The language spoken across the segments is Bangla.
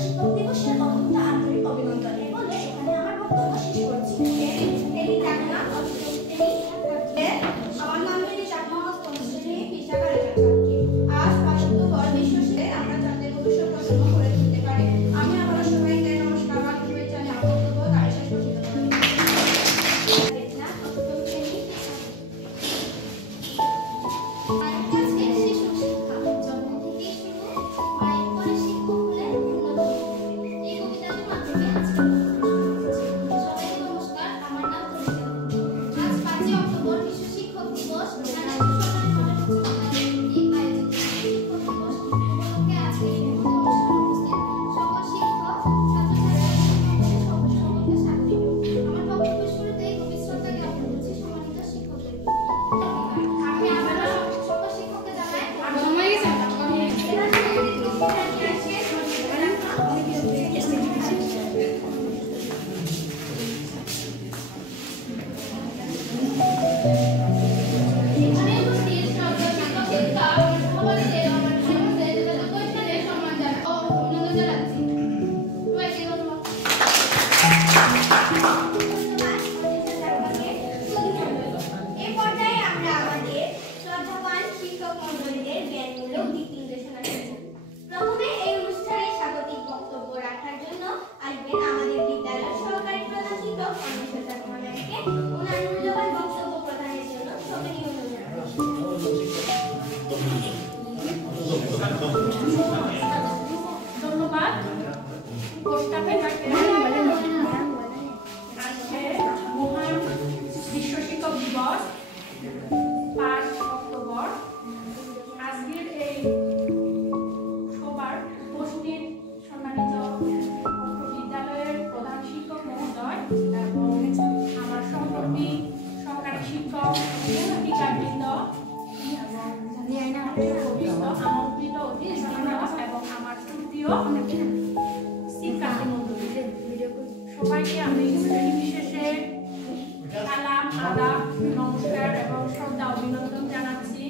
শিক্ষক দিবসের অত্যন্ত আন্তরিক অভিনন্দন বলে এখানে আমার বক্তব্য শেষ করছি। আমার নাম চাকমা শ্রেণী পেশাকারী ছাত্রী। আজ 5 অক্টোবর বিশ্ব আমরা জাতীয় ভবিষ্যৎ প্রজন্ম গড়ে তুলতে পারি। আমি আবার সবাইকে নমস্কার আর শুভেচ্ছা জানাই। বক্তব্য তার শেষ করছি। সবাইকে আমি শ্রেণী বিশেষে সালাম, আদাব, নমস্কার এবং শ্রদ্ধা অভিনন্দন জানাচ্ছি।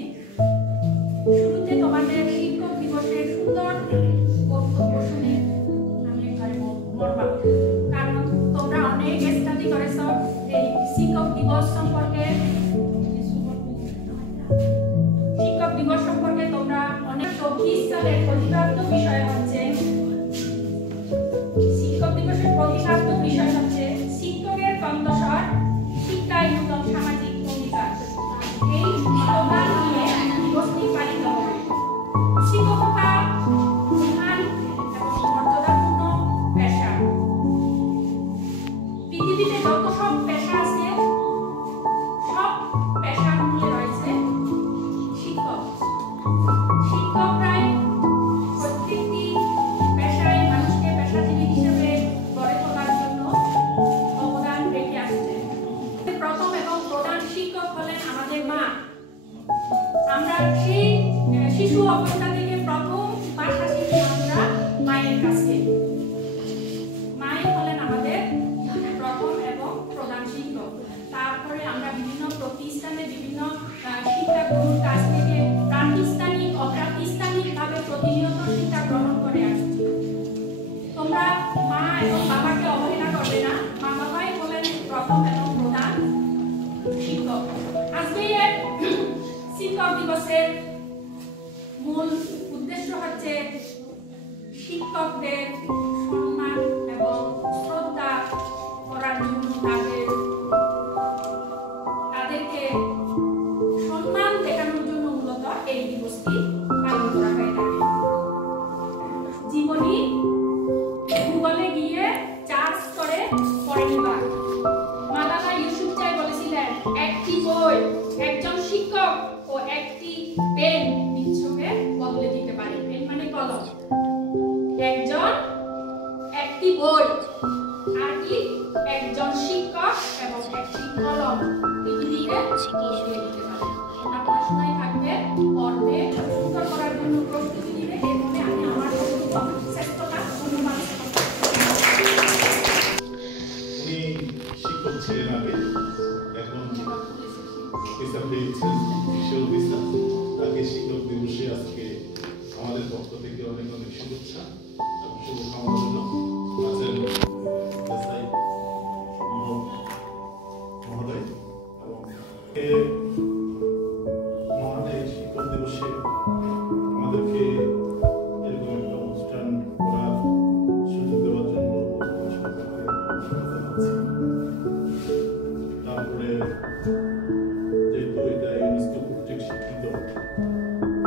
শুরুতে তোমাদের শিক্ষক দিবসের সুন্দর বক্তব্য শুনে আমি একবারে মরবাক, কারণ তোমরা অনেক স্টাডি করেছ এই শিক্ষক দিবস সম্পর্কে। শিক্ষক দিবস সম্পর্কে তোমরা অনেক 24 সালের প্রতিপাদ্য বিষয় হচ্ছে শিক্ষক দিবসের প্রতিপাদ্য বিষয় হচ্ছে শিক্ষকের কণ্ঠস্বর, শিক্ষায় নূতন সামাজিক অঙ্গীকার। এই স্লোগান নিয়ে দিবসটি পালিত হবে। শিক্ষকতা মহান এবং মর্যাদাপূর্ণ পেশা। পৃথিবীতে যত সব পেশা আছে সব পেশার মূলে রয়েছে শিক্ষক। শিক্ষকরাই প্রত্যেকটি পেশায় মানুষকে পেশাজীবী হিসেবে গড়ে তোলার জন্য অবদান রেখে আসছে। প্রথম এবং প্রধান শিক্ষক হলেন আমাদের মা। আমরা সেই শিশু অবস্থা থেকে প্রথম ভাষা শিখি আমরা মায়ের কাছে। মাই হলেন আমাদের প্রথম এবং প্রধান শিক্ষক। তারপরে আমরা বিভিন্ন প্রতিষ্ঠানে বিভিন্ন শিক্ষাগুরুর কাছ থেকে প্রাতিষ্ঠানিক অপ্রাতিষ্ঠানিকভাবে প্রতিনিয়ত শিক্ষা গ্রহণ করে আসছি। তোমরা মা এবং বাবাকে অবহেলা করবে না। মা বাবাই হলেন প্রথম এবং প্রধান শিক্ষক। আজকে শিক্ষক দিবসের মূল উদ্দেশ্য হচ্ছে শিক্ষকদের সম্মান এবং শ্রদ্ধা করার জন্য তাদেরকে সম্মান দেখানোর জন্য মূলত এই দিবসটি পালন করা হয়ে থাকে। জীবনী গুগলে গিয়ে চার্জ করে পড়ে নিবা। মাওলানা ইউসুফজাই বলেছিলেন, একটি বই একজন শিক্ষক ও একটি পেন বিশ্বকে বদলে দিতে পারে। পেন মানে কলম। একটি বই আর কি একজন শিক্ষক এবং একটি কলম পৃথিবীকে বদলে দিতে পারে। তোমরা পড়াশোনায় থাকবে, পড়বে, সুন্দর করার জন্য প্রস্তুতি নিবে। এভাবে আমি আমার শ্রেষ্ঠতা অনুমান উনি শিক্ষক ছিলেন আগে, এখন পেশা পেয়েছেন, বিশেষ পেশা। আগে শিক্ষক দিবসে আজকে আমাদের পক্ষ থেকে অনেক অনেক শুভেচ্ছা এবং শুভকামনা রইল। আছেন এসআই মহোদয় এবং মহান এই শিক্ষক দিবসে আমাদেরকে এরকম একটা অনুষ্ঠান করার সুযোগ দেওয়ার জন্য সরকারকে ধন্যবাদ জানাচ্ছি। তারপরে যেহেতু এটা ইউনেস্কো কর্তৃক স্বীকৃত,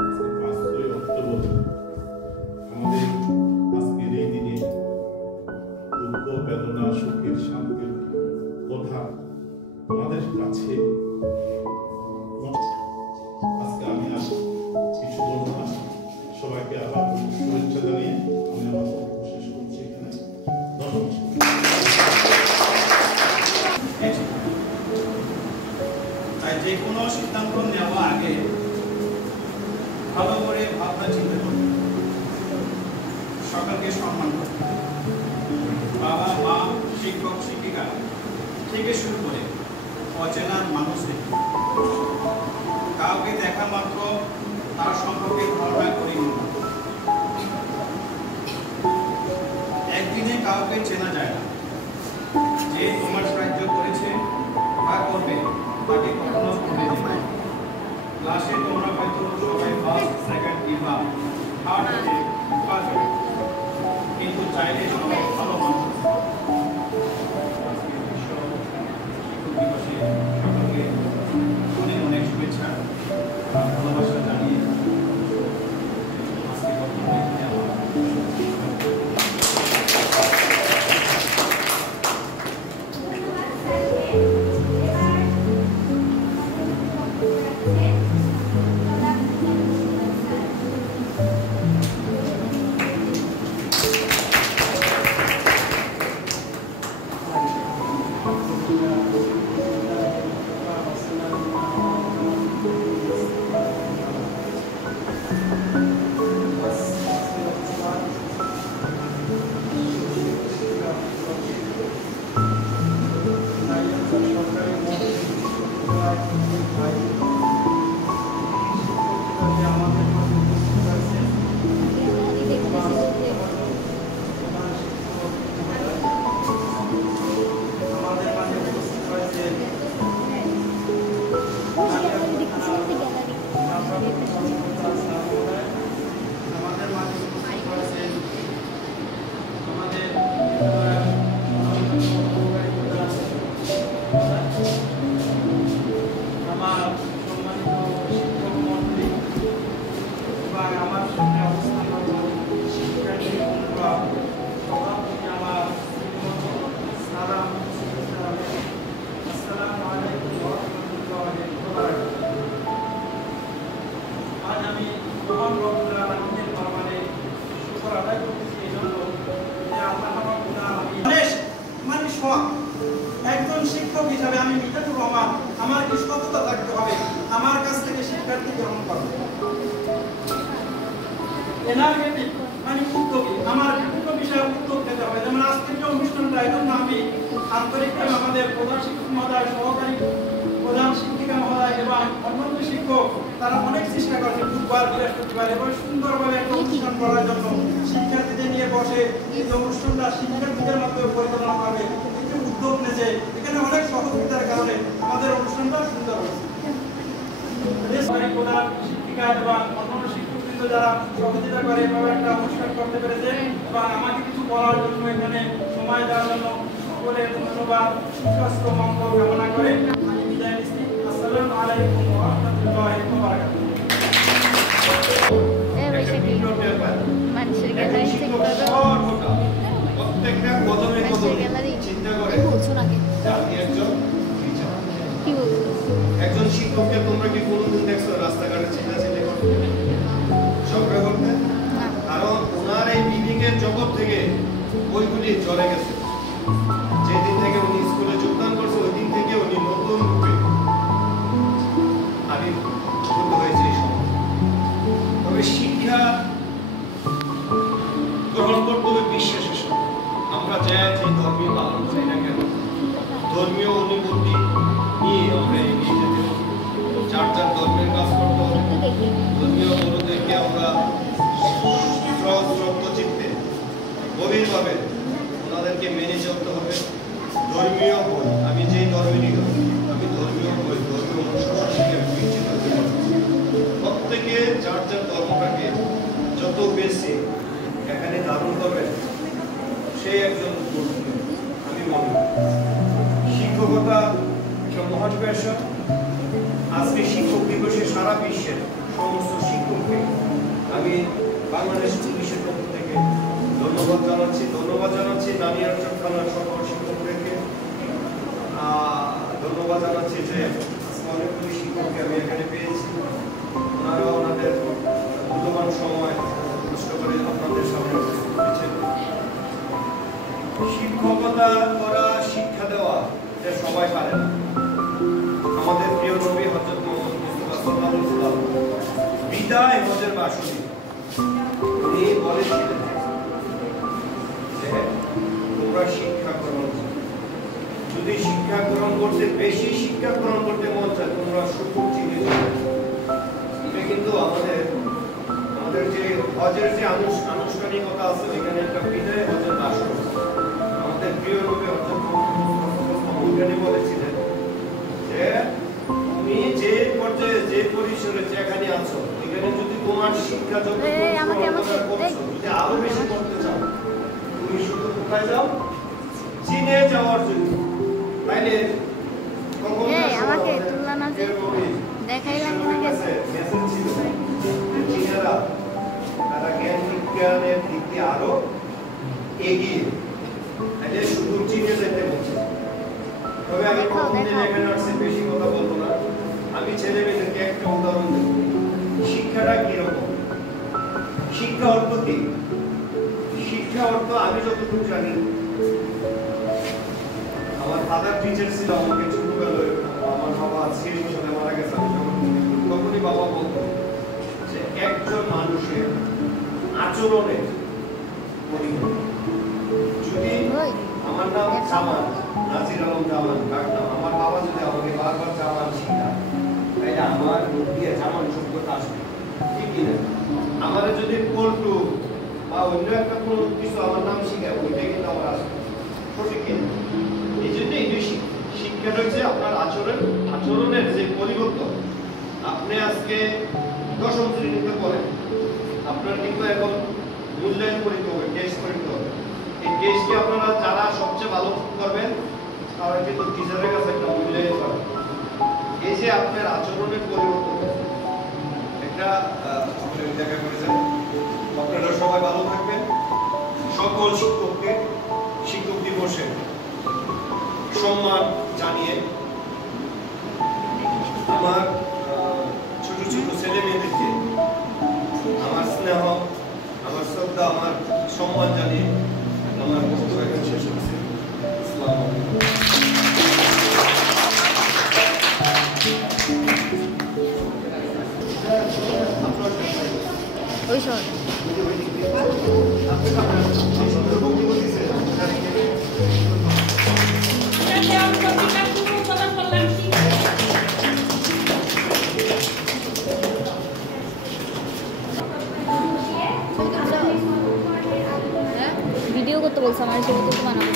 আজকে 5ই অক্টোবর আমাদের আজকের এই দিনে দুঃখ বেদনা সুখের শান্তির কথা আমাদের কাছে আজকে আমি আর কিছু বলবো না, সবাইকে আবার শুভেচ্ছা জানিয়ে আমি আমার বক্তব্য শেষ করছি এখানে। তাই যে কোনো সিদ্ধান্ত নেওয়া আগে ভালো করে ভাবনা চিন্তা করতে, সকলকে সম্মান করতে, বাবা মা শিক্ষক শিক্ষিকা থেকে শুরু করে অচেনা মানুষদের কাউকে দেখা মাত্র তার সম্পর্কে ধারণা করি না। একদিনে কাউকে চেনা যায় না। যে তোমার সাহায্য করেছে তা করবে, তাকে কখনো ভুলে যেতে না। ক্লাসে তোমরা হয়তো সবাই ফার্স্ট সেকেন্ড কিংবা থার্ড হতে পারবে, কিন্তু চাইলে সবাই ভালো মানুষ। আজকে বিশ্ব শিক্ষক দিবসে সকলকে অনেক অনেক শুভেচ্ছা ভালোবাসা জানিয়ে আজকে বক্তব্য এখানে আমার একজন শিক্ষক হিসাবে আমি মিজানুর রহমান, আমার কি সততা থাকতে হবে, আমার কাছ থেকে শিক্ষার্থী গ্রহণ করবে। এনার্জেটিক মানে উদ্যোগী, আমার বিভিন্ন বিষয়ে উদ্যোগ নিতে হবে। যেমন আজকের যে অনুষ্ঠানটা, এই জন্য আমি আন্তরিকভাবে আমাদের প্রধান শিক্ষক মহোদয়, সহকারী প্রধান শিক্ষিকা মহোদয় এবং অন্যান্য শিক্ষক তারা অনেক চেষ্টা করেছে বুধবার বৃহস্পতিবার এবং সুন্দরভাবে একটা অনুষ্ঠান করার জন্য শিক্ষার্থীদের নিয়ে বসে এই অনুষ্ঠানটা শিক্ষার্থীদের মাধ্যমে পরিচালনা করবে উদ্যোগ নিয়েছে। এখানে অনেক সহযোগিতার কারণে আমাদের অনুষ্ঠানটা সুন্দর হয়েছে। প্রধান শিক্ষিকা এবং অন্যান্য শিক্ষকবৃন্দ যারা সহযোগিতা করে এভাবে একটা অনুষ্ঠান করতে পেরেছে এবং আমাকে কিছু বলার জন্য এখানে সময় দেওয়ার জন্য সকলের ধন্যবাদ, সুস্বাস্থ্য মঙ্গল কামনা করে আমি বিদায় নিচ্ছি। আসসালামু আলাইকুম ওয়া রাহমাতুল্লাহি ওয়া বারাকাতুহু। মানুষের গ্যালারি চেক করবে, প্রত্যেকটা কদমে কদমে চিন্তা করে বলছো নাকি আমি একজন টিচার, কি বলছো? একজন শিক্ষককে তোমরা কি কোনোদিন দেখছো রাস্তাঘাটে চিল্লাচিল্লি করতে, ঝগড়া করতে? কারণ ওনার এই বিল্ডিংয়ের জগৎ থেকে ওইগুলি চলে গেছে। যেদিন থেকে উনি স্কুলে যোগদান করছে ওই দিন থেকে উনি নতুন রূপে আবির্ভূত হয়েছে এই সমাজ। তবে শিক্ষা গ্রহণ করতে হবে বিশ্বাসের সাথে। আমরা যে ধর্মীয় পালন চাই না কেন, ধর্মীয় অনুভূতি নিয়ে আমরা এগিয়ে যেতে হবে। যার যার ধর্মের কাজ করতে হবে। ধর্মীয় গুরুদেরকে আমরা ভাবে ওনাদেরকে মেনে চলতে হবে। ধর্মীয় বই, আমি যেই ধর্মেরই হই, আমি ধর্মীয় বই, ধর্মীয় অনুশাসনকে বিচ্ছিন্ন করি। প্রত্যেকে যার যার ধর্মটাকে যত বেশি এখানে ধারণ করবে সেই একজন আমি মনে করি। শিক্ষকতা একটা মহান পেশা। আজকে শিক্ষক দিবসে সারা বিশ্বের সমস্ত শিক্ষককে আমি বাংলাদেশ পুলিশের পক্ষ থেকে ধন্যবাদ জানাচ্ছি নানিয়ারচর থানার সকল শিক্ষকদেরকে ধন্যবাদ জানাচ্ছি যে অনেকগুলি শিক্ষককে আমি এখানে পেয়েছি। ওনারা ওনাদের মূল্যবান সময় কষ্ট করে আপনাদের সামনে উপস্থিত। শিক্ষকতা করা, শিক্ষা দেওয়া এটা সবাই পারে না। আমাদের প্রিয় নবী হযরত মুহাম্মদ মুস্তাফা সাল্লাল্লাহু আলাইহি ওয়াসাল্লাম বিদায় হজের ভাষণে উনি বলেছিলেন যে তোমরা শিক্ষা গ্রহণ করো। যদি শিক্ষা গ্রহণ করতে, বেশি শিক্ষা গ্রহণ করতে মন চায়, তোমরা শুকুর চিনে যাবে। এটা কিন্তু আমাদের যে হজের যে আনুষ্ঠানিকতা আছে, এখানে একটা বিদায় হজের ভাষণ আমাদের প্রিয় নবী হযরত মুহাম্মদ মুস্তাফা সাল্লাল্লাহু বলেছিলেন যে তুমি যে পর্যায়ে, যে পরিসরে যেখানে আছো, এখানে যদি তোমার শিক্ষা যদি আরো বেশি করতে চাও, তুমি শুধু কোথায় যাও? চীনে যাওয়ার জন্য। তাইলে কখন আমাকে তুলনা দেখাইলাম মেসেজ ছিল চীনেরা তারা জ্ঞান বিজ্ঞানের দিকে আরো এগিয়ে, তাইলে শুধু চীনে যেতে বলছে। তবে আমি কোনদিন এখানে আসছে বেশি কথা বলবো না। আমি ছেলে মেয়েদেরকে একটা উদাহরণ দেব। শিক্ষাটা কিরকম? শিক্ষা অর্থ কি? শিক্ষা অর্থ আমি যতটুকু জানি, আমার ফাদার টিচার ছিল আমাকে ছোটবেলায়, আমার বাবা সিরিজ সাথে মারা গেছে, তখনই বাবা বলতো যে একজন মানুষের আচরণের পরিমাণ। যদি আমার নাম জামান, নাজির আলম জামান, ডাকতাম, আমার বাবা যদি আমাকে বারবার জামান শিখায়, তাইলে আমার দিয়ে জামান শব্দটা আসবে, ঠিক কিনা? আমাদের যদি পল্টু বা অন্য একটা কোনো কিছু আমার নাম শিখায়, ওইটাই কিন্তু আমার আসবে, সঠিক কিনা? এই জন্য এই যে শিক্ষাটা হচ্ছে আপনার আচরণের যে পরিবর্তন। আপনি আজকে 10ম শ্রেণীতে পড়েন, আপনার কিন্তু এখন মূল্যায়ন করতে হবে, টেস্ট করতে হবে। এই টেস্টে আপনারা যারা সবচেয়ে ভালো করবেন তারা কিন্তু টিচারের কাছে একটা মূল্যায়ন করেন। এই যে আপনার আচরণের পরিবর্তন একটা দেখা করেছেন। আপনারা সবাই ভালো থাকবেন। সকল শিক্ষককে শিক্ষক দিবসে সম্মান জানিয়ে আমার ছোট ছোট ছেলে মেয়েদেরকে আমার স্নেহ, আমার শ্রদ্ধা, আমার সম্মান জানিয়ে আমার বক্তব্য এখন শেষ হচ্ছে। আসসালামু আলাইকুম। ওই শোন ভিডিও করতে বলছে আমার, ছবি তুলতে বানাবো।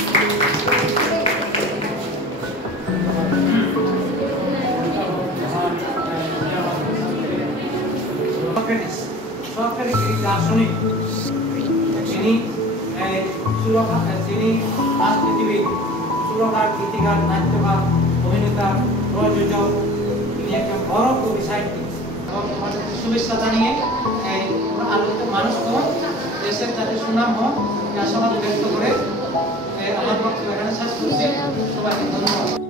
সরকারি দার্শনিক যিনি রাজনীতিবিদ, সুরকার, গীতিকার, নাট্যকার, অভিনেতা, প্রযোজক, তিনি একটা বড় কবি সাহিত্যিক। শুভেচ্ছা জানিয়ে আলোচিত মানুষ হন, দেশের যাতে সুনাম হন, আশাবাদ ব্যক্ত করে আমার বক্তব্য এখানে শেষ করছি। সবাইকে ধন্যবাদ।